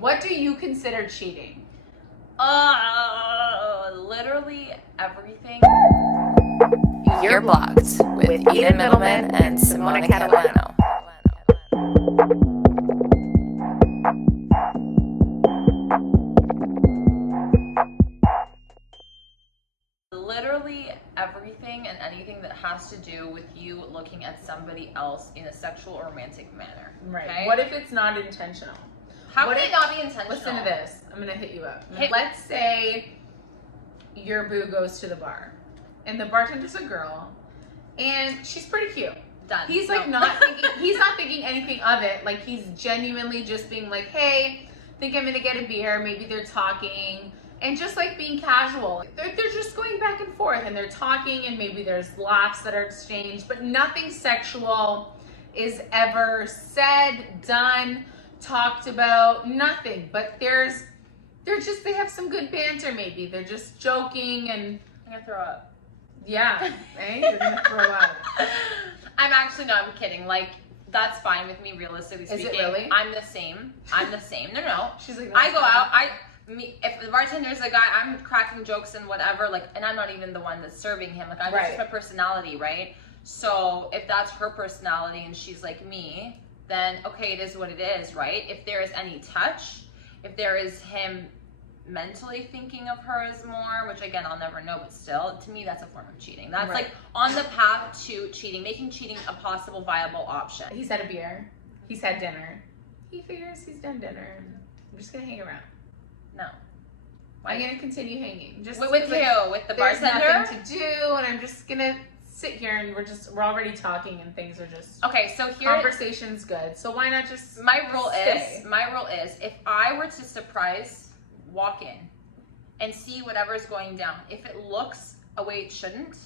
what do you consider cheating? Literally everything. You're Blocked with Eden Middleman and Simona Catalano. Literally everything and anything that has to do with you looking at somebody else in a sexual or romantic manner. Right. Okay? What if it's not intentional? How can it not be intentional? Listen to this. I'm going to hit you up. Let's say your boo goes to the bar and the bartender's a girl and she's pretty cute. Done. He's like not thinking anything of it. Like he's genuinely just being like, hey, think I'm going to get a beer. Maybe they're talking and just like being casual. They're just going back and forth and they're talking and maybe there's laughs that are exchanged, but nothing sexual is ever said, done, talked about, nothing. But they have some good banter maybe. They're just joking and I'm gonna throw up. Yeah, right? You're gonna throw up. I'm kidding. Like, that's fine with me, realistically speaking. Is it really? I'm the same. No. She's like, I go out, if the bartender's a guy, I'm cracking jokes and whatever, like, and I'm not even the one that's serving him. Like, that's just my personality, right? So if that's her personality and she's like me, then okay, it is what it is, right? If there is any touch, if there is him mentally thinking of her as more, which again, I'll never know, but still, to me, that's a form of cheating. That's like on the path to cheating, making cheating a possible viable option. He's had a beer. He's had dinner. He figures he's done dinner. I'm just gonna hang around. No. I'm gonna continue hanging. Just with who? With the bartender? There's nothing to do, and I'm just gonna sit here and we're already talking and things are just okay. So here, conversation's good. So why not just my rule is if I were to walk in and see whatever's going down, if it looks a way it shouldn't,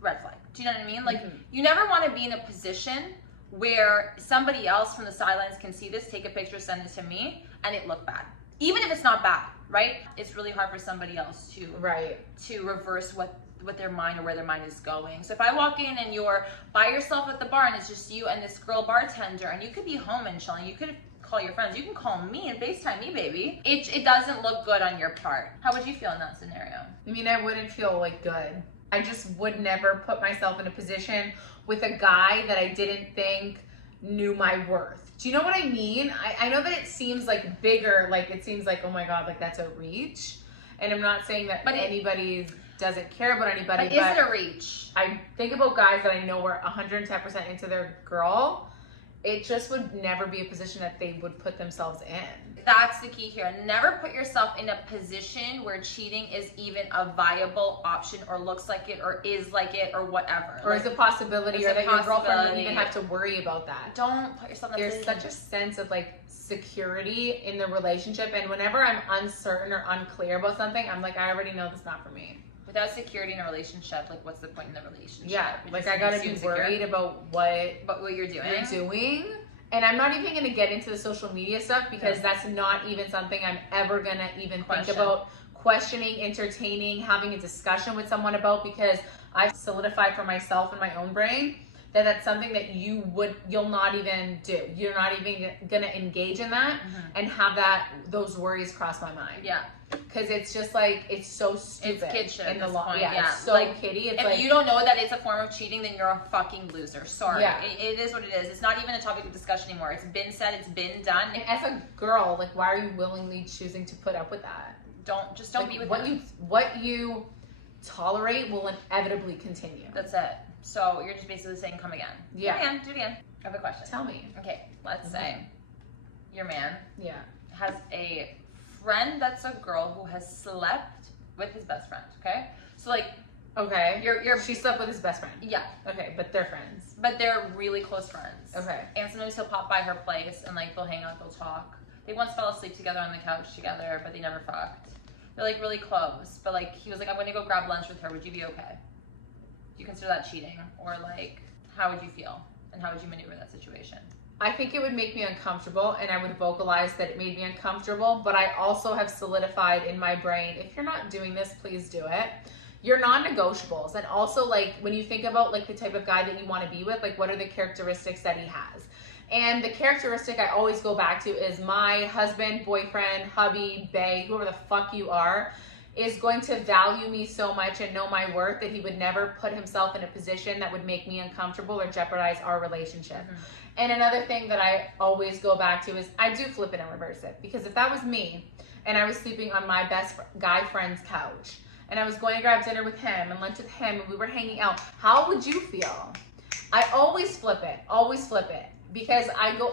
red flag. Do you know what I mean? Like you never want to be in a position where somebody else from the sidelines can see this, take a picture, send it to me, and it look bad. Even if it's not bad, right? It's really hard for somebody else to reverse what their mind or where their mind is going. So if I walk in and you're by yourself at the bar and it's just you and this girl bartender and you could be home and chilling, you could call your friends, you can call me and FaceTime me, baby. It doesn't look good on your part. How would you feel in that scenario? I mean, I wouldn't feel like good. I just would never put myself in a position with a guy that I didn't think knew my worth. Do you know what I mean? I know that it seems like bigger, like it seems like, oh my God, like that's a reach. And I'm not saying that anybody doesn't care about anybody. But is it a reach? I think about guys that I know are 110% into their girl. It just would never be a position that they would put themselves in. That's the key here. Never put yourself in a position where cheating is even a viable option or looks like it or is like it or whatever. Or is a possibility or that your girlfriend wouldn't even have to worry about that. Don't put yourself in that position. There's such a sense of like security in the relationship, and whenever I'm uncertain or unclear about something, I'm like, I already know this is not for me. Without security in a relationship, like what's the point in the relationship? Yeah, like I gotta be worried about what you're doing. And I'm not even gonna get into the social media stuff because that's not even something I'm ever gonna even think about questioning, entertaining, having a discussion with someone about, because I've solidified for myself in my own brain that that's something that you'll not even do. You're not even gonna engage in that and have those worries cross my mind. Yeah. Because it's just like, it's so stupid. It's kid shit in the point. Yeah, it's so like, kiddie. It's if like, you don't know that it's a form of cheating, then you're a fucking loser. Sorry. Yeah. It is what it is. It's not even a topic of discussion anymore. It's been said. It's been done. And as a girl, like, why are you willingly choosing to put up with that? Don't like, be with what you tolerate will inevitably continue. That's it. So you're just basically saying, come again. Yeah. Do it again. I have a question. Tell me. Okay. Let's say your man has a friend that's a girl who has slept with his best friend. Okay. So like, okay, she slept with his best friend. Yeah. Okay, but they're friends. But they're really close friends. Okay. And sometimes he'll pop by her place and like they'll hang out, they'll talk. They once fell asleep together on the couch together, but they never fucked. They're like really close. But like he was like, I'm gonna go grab lunch with her. Would you be okay? Do you consider that cheating? Or like, how would you feel? And how would you maneuver that situation? I think it would make me uncomfortable, and I would vocalize that it made me uncomfortable, but I also have solidified in my brain, if you're not doing this, please do it. Your non-negotiables. And also, like, when you think about like the type of guy that you want to be with, like, what are the characteristics that he has? And the characteristic I always go back to is my husband, boyfriend, hubby, bae, whoever the fuck you are, is going to value me so much and know my worth that he would never put himself in a position that would make me uncomfortable or jeopardize our relationship. And another thing that I always go back to is I do flip it and reverse it. Because if that was me and I was sleeping on my best guy friend's couch and I was going to grab dinner with him and lunch with him and we were hanging out, how would you feel? I always flip it. Because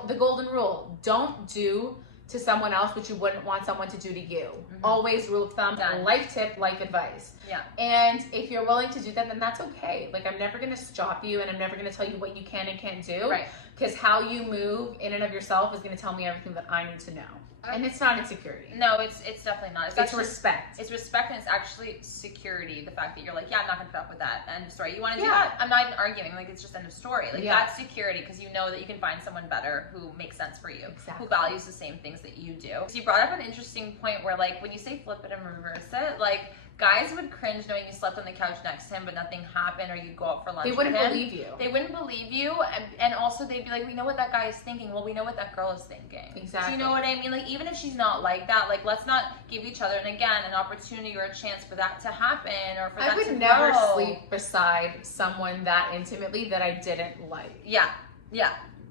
the golden rule, don't do to someone else what you wouldn't want someone to do to you. Always rule of thumb, life tip, life advice. Yeah. And if you're willing to do that, then that's okay. Like, I'm never going to stop you and I'm never going to tell you what you can and can't do. Right. Because how you move in and of yourself is going to tell me everything that I need to know. And it's not insecurity. No, it's definitely not. It's respect. It's respect, and it's actually security. The fact that you're like, yeah, I'm not gonna put up with that. End of story. You want to do Yeah. that? I'm not even arguing. Like, it's just end of story. Like, Yeah. that's security, because you know that you can find someone better who makes sense for you, Exactly. who values the same things that you do. So you brought up an interesting point where, like, when you say flip it and reverse it, like, guys would cringe knowing you slept on the couch next to him, but nothing happened, or you go out for lunch. They wouldn't with him. believe you. They wouldn't believe you, and also they'd be like, we know what that guy is thinking. Well, we know what that girl is thinking. Exactly. Do you know what I mean? Like, even if she's not like that, like, let's not give each other, and again, an opportunity or a chance for that to happen, or for that I to would never grow. sleep beside someone that intimately that I didn't like. Yeah,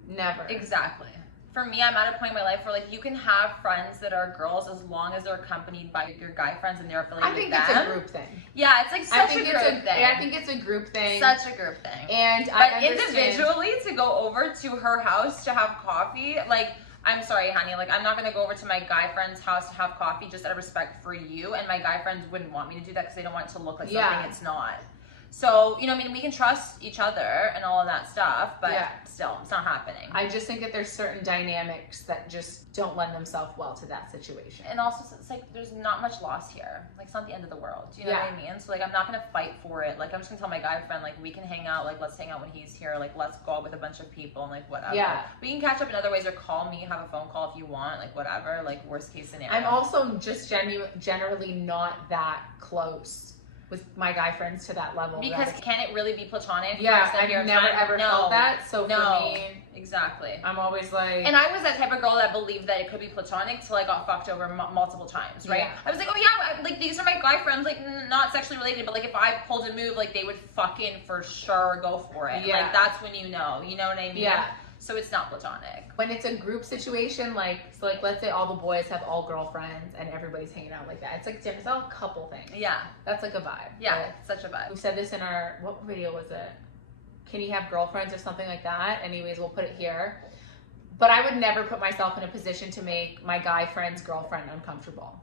Never. exactly. For me, I'm at a point in my life where, like, you can have friends that are girls as long as they're accompanied by your guy friends and they're affiliated I think with it's them. a group thing. Yeah, it's like such a group thing. I think it's a group thing. Such a group thing. And But I understand. individually, to go over to her house to have coffee, like, I'm sorry, honey, like, I'm not gonna go over to my guy friend's house to have coffee just out of respect for you, and my guy friends wouldn't want me to do that because they don't want it to look like something it's not. So, you know, I mean, we can trust each other and all of that stuff, but still, it's not happening. I just think that there's certain dynamics that just don't lend themselves well to that situation. And also, it's like, there's not much loss here. Like, it's not the end of the world. Do you know what I mean? So, like, I'm not going to fight for it. Like, I'm just going to tell my guy friend, like, we can hang out. Like, let's hang out when he's here. Like, let's go out with a bunch of people and, like, whatever. Yeah. We can catch up in other ways, or call me, have a phone call if you want. Like, whatever. Like, worst case scenario. I'm also just generally not that close with my guy friends to that level. Because can it really be platonic? Yeah, I've never ever felt that. So for me, exactly. I'm always like, and I was that type of girl that believed that it could be platonic till I got fucked over multiple times, right? I was like, oh yeah, like, these are my guy friends, like, not sexually related, but like, if I pulled a move, like, they would fucking for sure go for it. Like, that's when you know what I mean? Yeah. So it's not platonic. When it's a group situation, like, so like, let's say all the boys have all girlfriends and everybody's hanging out like that. It's like, it's all a couple things. Yeah. That's like a vibe. Yeah, it's such a vibe. We said this in our, what video was it? Can you have girlfriends or something like that? Anyways, we'll put it here. But I would never put myself in a position to make my guy friend's girlfriend uncomfortable.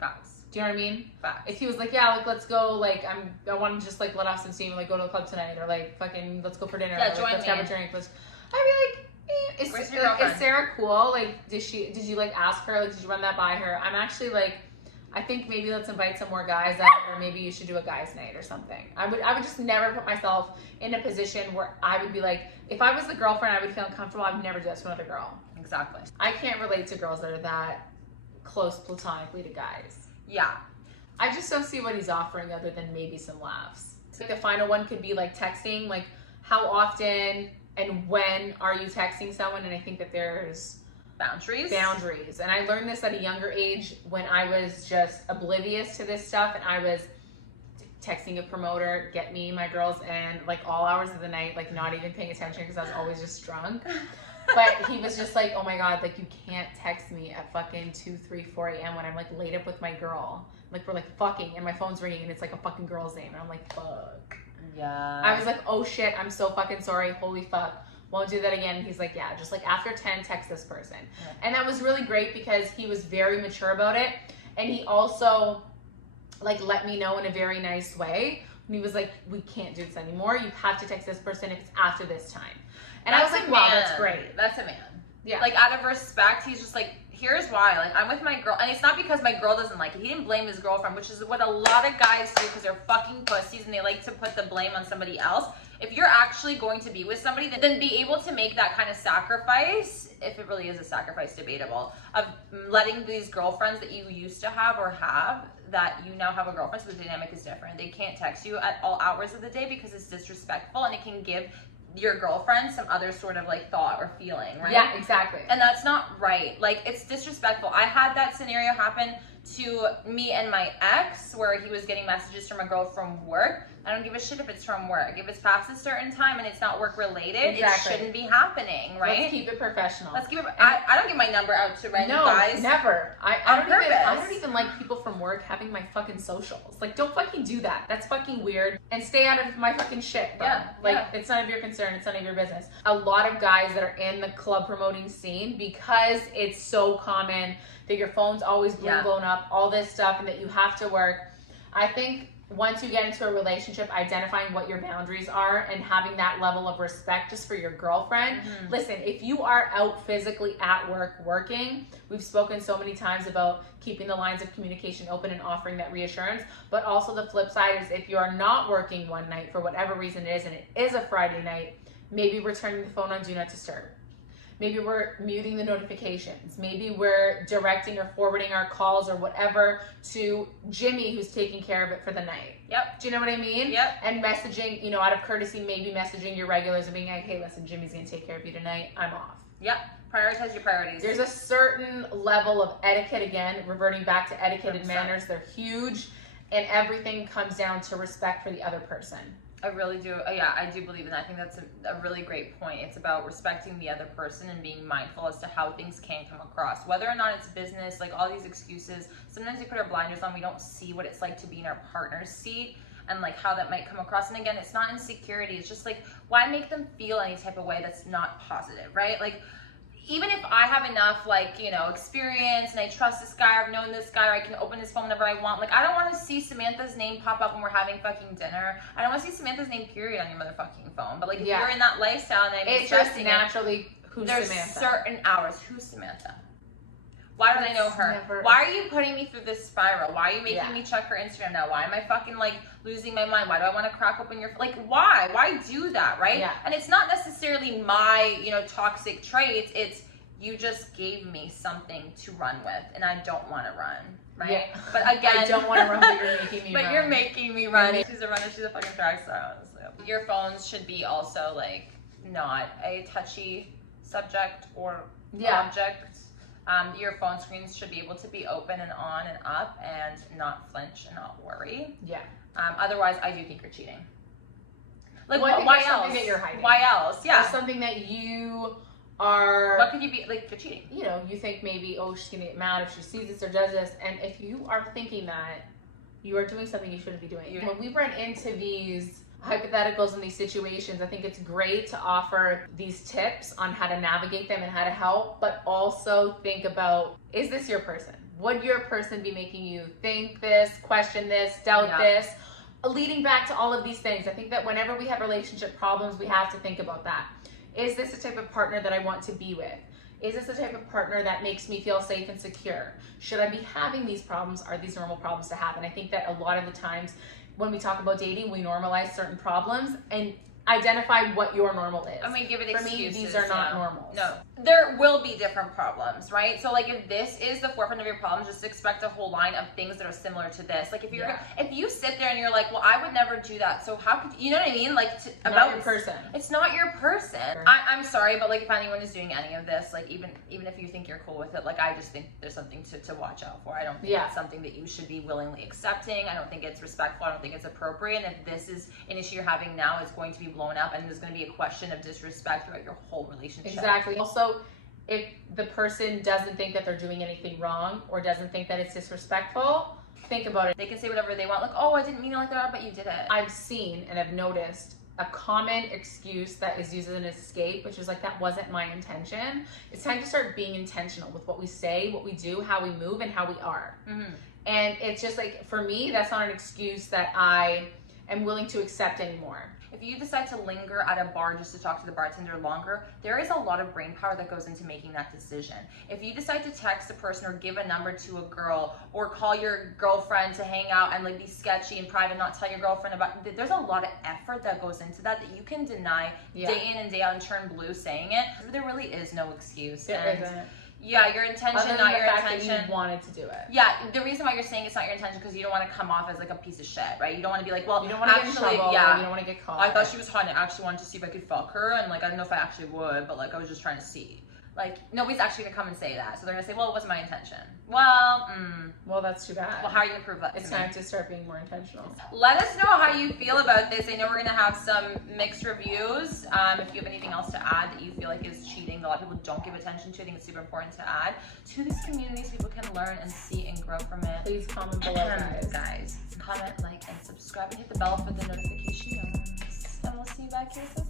Facts. Do you know what I mean? Facts. If he was like, yeah, like, let's go, like, I want to just, like, let off some steam, like, go to the club tonight, or like, fucking, let's go for dinner, yeah, or, join like, let's me. have a drink, I'd be like, where's your girlfriend? Is Sarah cool? Like, did you like ask her? Like, did you run that by her? I'm actually like, I think maybe let's invite some more guys out, or maybe you should do a guys' night or something. I would just never put myself in a position where I would be like, if I was the girlfriend, I would feel uncomfortable. I would never do that to another girl. Exactly. I can't relate to girls that are that close platonically to guys. Yeah. I just don't see what he's offering other than maybe some laughs. So, like, the final one could be like texting, like, how often and when are you texting someone? And I think that there's boundaries. And I learned this at a younger age when I was just oblivious to this stuff, and I was texting a promoter, get me, my girls, and like all hours of the night, like not even paying attention because I was always just drunk. But he was just like, oh my God, like, you can't text me at fucking 2, 3, 4 a.m. when I'm like laid up with my girl. Like, we're like fucking, and my phone's ringing, and it's like a fucking girl's name. And I'm like, fuck. Yeah. I was like, oh shit, I'm so fucking sorry. Holy fuck. Won't do that again. And he's like, yeah, just like after 10, text this person. Yeah. And that was really great because he was very mature about it. And he also like let me know in a very nice way. And he was like, we can't do this anymore. You have to text this person if it's after this time. And I was like, wow, that's great. That's a man. Yeah. Like, out of respect, he's just like, here's why. Like, I'm with my girl. And it's not because my girl doesn't like it. He didn't blame his girlfriend, which is what a lot of guys do because they're fucking pussies and they like to put the blame on somebody else. If you're actually going to be with somebody, then be able to make that kind of sacrifice, if it really is a sacrifice, debatable, of letting these girlfriends that you used to have or have, that you now have a girlfriend, so the dynamic is different. They can't text you at all hours of the day because it's disrespectful, and it can give your girlfriend some other sort of like thought or feeling, right? Yeah, exactly. And that's not right. Like, it's disrespectful. I had that scenario happen to me and my ex where he was getting messages from a girl from work. I don't give a shit if it's from work. If it's past a certain time and it's not work related, Exactly. it shouldn't be happening, right? Let's keep it professional. Let's keep it. I don't give my number out to random guys. Never. I On don't even like people from work having my fucking socials. Like, don't fucking do that. That's fucking weird. And stay out of my fucking shit, bro. Yeah, Like, yeah. it's none of your concern. It's none of your business. A lot of guys that are in the club promoting scene, because it's so common that your phone's always blown up, all this stuff, and that you have to work. I think once you get into a relationship, identifying what your boundaries are and having that level of respect just for your girlfriend. Mm-hmm. Listen, if you are out physically at work working, we've spoken so many times about keeping the lines of communication open and offering that reassurance. But also the flip side is if you are not working one night for whatever reason it is, and it is a Friday night, maybe we're turning the phone on Do Not Disturb. Maybe we're muting the notifications. Maybe we're directing or forwarding our calls or whatever to Jimmy, who's taking care of it for the night. Yep. Do you know what I mean? Yep. And messaging, you know, out of courtesy, maybe messaging your regulars and being like, hey, listen, Jimmy's going to take care of you tonight. I'm off. Yep. Prioritize your priorities. There's a certain level of etiquette, again, reverting back to etiquette and 100%. manners. They're huge. And everything comes down to respect for the other person. I really do. Yeah, I do believe in that. I think that's a really great point. It's about respecting the other person and being mindful as to how things can come across. Whether or not it's business, like all these excuses, sometimes we put our blinders on. We don't see what it's like to be in our partner's seat and like how that might come across. And again, it's not insecurity. It's just like, why make them feel any type of way that's not positive, right? Like, even if I have enough, like, you know, experience and I trust this guy, or I've known this guy, or I can open his phone whenever I want, like, I don't want to see Samantha's name pop up when we're having fucking dinner. I don't want to see Samantha's name, period, on your motherfucking phone. But, like, if you're in that lifestyle and I'm It's just expecting naturally who's there's Samantha. certain hours. Who's Samantha? Why don't I know her? Never- Why are you putting me through this spiral? Why are you making Yeah. me check her Instagram now? Why am I fucking like losing my mind? Why do I want to crack open your like? Why? Why do that? Right? Yeah. And it's not necessarily my toxic traits. It's you just gave me something to run with, and I don't want to run. Right? Yeah. But again, I don't want to run, but you're making me but run. you're making me run. She's a runner. She's a fucking track star. Honestly. Your phones should be also like not a touchy subject or object. Your phone screens should be able to be open and on and up and not flinch and not worry. Yeah. Otherwise, I do think you're cheating. Like, Well, I think why there's else? something that you're hiding. Why else? Yeah. There's something that you are... What could you be, like, you're cheating? You know, you think maybe, oh, she's going to get mad if she sees this or does this. And if you are thinking that, you are doing something you shouldn't be doing. When we run into these hypotheticals in these situations, I think it's great to offer these tips on how to navigate them and how to help, but also think about, is this your person? Would your person be making you think this, question this, doubt this? Leading back to all of these things, I think that whenever we have relationship problems, we have to think about that. Is this the type of partner that I want to be with? Is this the type of partner that makes me feel safe and secure? Should I be having these problems? Are these normal problems to have? And I think that a lot of the times when we talk about dating, we normalize certain problems and identify what your normal is. I mean, give it For excuses. me, these are not normal. No. There will be different problems, right? So, like, if this is the forefront of your problem, just expect a whole line of things that are similar to this. Like, if you sit there and you're like, well, I would never do that, so how could you know what I mean? Like, Not your person. It's not your person. I'm sorry, but, like, if anyone is doing any of this, like, even if you think you're cool with it, like, I just think there's something to watch out for. I don't think it's something that you should be willingly accepting. I don't think it's respectful. I don't think it's appropriate. And if this is an issue you're having now, it's going to be blown up, and there's going to be a question of disrespect throughout your whole relationship. Exactly. Also, if the person doesn't think that they're doing anything wrong or doesn't think that it's disrespectful, think about it. They can say whatever they want, like, oh, I didn't mean it like that, but you did it. I've seen and I've noticed a common excuse that is used as an escape, which is like, that wasn't my intention. It's time to start being intentional with what we say, what we do, how we move, and how we are. Mm-hmm. And it's just like, for me, that's not an excuse that I am willing to accept anymore. If you decide to linger at a bar just to talk to the bartender longer, there is a lot of brain power that goes into making that decision. If you decide to text a person or give a number to a girl or call your girlfriend to hang out and like be sketchy in private, not tell your girlfriend about, there's a lot of effort that goes into that you can deny day in and day out and turn blue saying it. There really is no excuse. There isn't. Yeah, your intention, Other than not the your fact intention. that you wanted to do it. Yeah, the reason why you're saying it's not your intention because you don't want to come off as like a piece of shit, right? You don't want to be like, well, You don't want to get in actually, trouble. yeah, You don't want to get caught. I thought she was hot and I actually wanted to see if I could fuck her, and like I don't know if I actually would, but like I was just trying to see. Like nobody's actually gonna come and say that, so they're gonna say, well, it wasn't my intention. Well, that's too bad. Well, how are you gonna prove that? It's time to start being more intentional. Let us know how you feel about this. I know we're gonna have some mixed reviews. If you have anything else to add that you feel like is cheating, that a lot of people don't give attention to, I think it's super important to add to this community so people can learn and see and grow from it. Please comment below, guys. Guys, comment, like, and subscribe, and hit the bell for the notifications. And we'll see you back here soon.